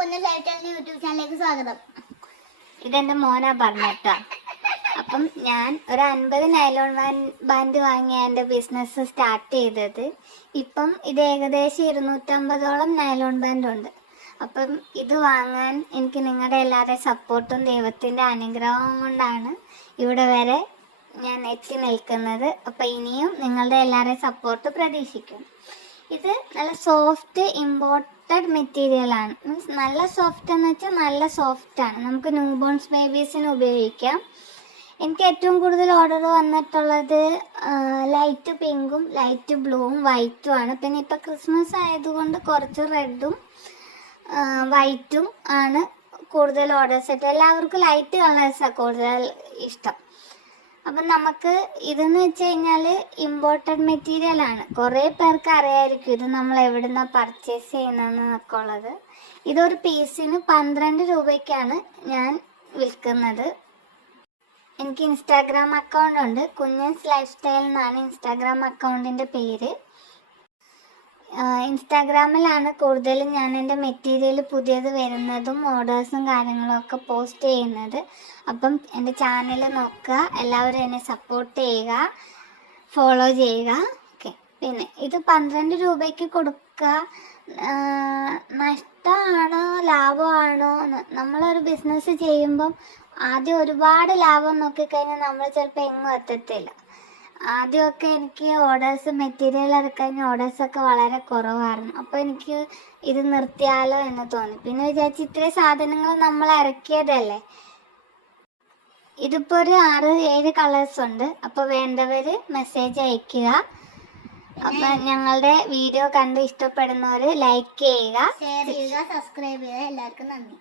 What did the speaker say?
YouTube സ്വാഗതം. ഇതെന്റെ മോനാ പറഞ്ഞിട്ടാ. അപ്പം ഞാൻ ഒരു അൻപത് നൈലോൺ ബാൻഡ് വാങ്ങിയ എന്റെ ബിസിനസ് സ്റ്റാർട്ട് ചെയ്തത്. ഇപ്പം ഇത് ഏകദേശം ഇരുന്നൂറ്റമ്പതോളം നൈലോൺ ബാൻഡ് ഉണ്ട്. അപ്പം ഇത് വാങ്ങാൻ എനിക്ക് നിങ്ങളുടെ എല്ലാവരുടെയും സപ്പോർട്ടും ദൈവത്തിന്റെ അനുഗ്രഹവും കൊണ്ടാണ് ഇവിടെ വരെ ഞാൻ എത്തി നിൽക്കുന്നത്. അപ്പം ഇനിയും നിങ്ങളുടെ എല്ലാവരുടെയും സപ്പോർട്ട് പ്രതീക്ഷിക്കും. ഇത് നല്ല സോഫ്റ്റ് ഇമ്പോർട്ടഡ് മെറ്റീരിയൽ ആണ്. മീൻസ് നല്ല സോഫ്റ്റ് എന്ന് വെച്ചാൽ നല്ല സോഫ്റ്റ് ആണ്. നമുക്ക് ന്യൂ ബോൺസ് ബേബീസിന് ഉപയോഗിക്കാം. എനിക്ക് ഏറ്റവും കൂടുതൽ ഓർഡർ വന്നിട്ടുള്ളത് ലൈറ്റ് പിങ്കും ലൈറ്റ് ബ്ലൂവും വൈറ്റും ആണ്. പിന്നെ ഇപ്പം ക്രിസ്മസ് ആയതുകൊണ്ട് കുറച്ച് റെഡും വൈറ്റും ആണ് കൂടുതൽ ഓർഡേഴ്സ് ആയിട്ട് എല്ലാവർക്കും ലൈറ്റ് കളേഴ്സാണ് കൂടുതൽ ഇഷ്ടം. അപ്പം നമുക്ക് ഇതെന്ന് വെച്ച് കഴിഞ്ഞാൽ ഇമ്പോർട്ടഡ് മെറ്റീരിയൽ ആണ്. കുറേ പേർക്ക് അറിയായിരിക്കും ഇത് നമ്മൾ എവിടുന്ന പർച്ചേസ് ചെയ്യുന്നതെന്നൊക്കെ ഉള്ളത്. ഇതൊരു പീസിന് പന്ത്രണ്ട് രൂപയ്ക്കാണ് ഞാൻ വിൽക്കുന്നത്. എനിക്ക് ഇൻസ്റ്റാഗ്രാം അക്കൗണ്ട് ഉണ്ട്. കുഞ്ഞൻസ് ലൈഫ് സ്റ്റൈൽ എന്നാണ് ഇൻസ്റ്റാഗ്രാം അക്കൗണ്ടിന്റെ പേര്. ഇൻസ്റ്റാഗ്രാമിലാണ് കൂടുതലും ഞാൻ എന്റെ മെറ്റീരിയൽ പുതിയത് വരുന്നതും ഓർഡേഴ്സും കാര്യങ്ങളൊക്കെ പോസ്റ്റ് ചെയ്യുന്നത്. അപ്പം എന്റെ ചാനൽ നോക്കുക എല്ലാവരും എന്നെ സപ്പോർട്ട് ചെയ്യുക ഫോളോ ചെയ്യുക. ഓക്കെ പിന്നെ ഇത് പന്ത്രണ്ട് രൂപയ്ക്ക് കൊടുക്കുക. നഷ്ടമാണോ ലാഭമാണോ? നമ്മളൊരു ബിസിനസ് ചെയ്യുമ്പം ആദ്യം ഒരുപാട് ലാഭം നോക്കിക്കഴിഞ്ഞാൽ നമ്മൾ ചിലപ്പോൾ എങ്ങും എത്തത്തില്ല. ആദ്യമൊക്കെ എനിക്ക് ഓർഡേഴ്സ് മെറ്റീരിയൽ ഇറക്കാൻ ഓർഡേഴ്സൊക്കെ വളരെ കുറവായിരുന്നു. അപ്പോൾ എനിക്ക് ഇത് നിർത്തിയാലോ എന്ന് തോന്നി. പിന്നെ വിചാരിച്ചു ഇത്രയും സാധനങ്ങൾ നമ്മൾ ഇറക്കിയതല്ലേ ഇതിപ്പോൾ ഒരു ആറ് ഏഴ് കളേഴ്സ് ഉണ്ട്. അപ്പോൾ വേണ്ടവർ മെസ്സേജ് അയക്കുക. അപ്പൊ ഞങ്ങളുടെ വീഡിയോ കണ്ട് ഇഷ്ടപ്പെടുന്നവർ ലൈക്ക് ചെയ്യുക. സബ്സ്ക്രൈബ് ചെയ്യുക. എല്ലാവർക്കും നന്ദി.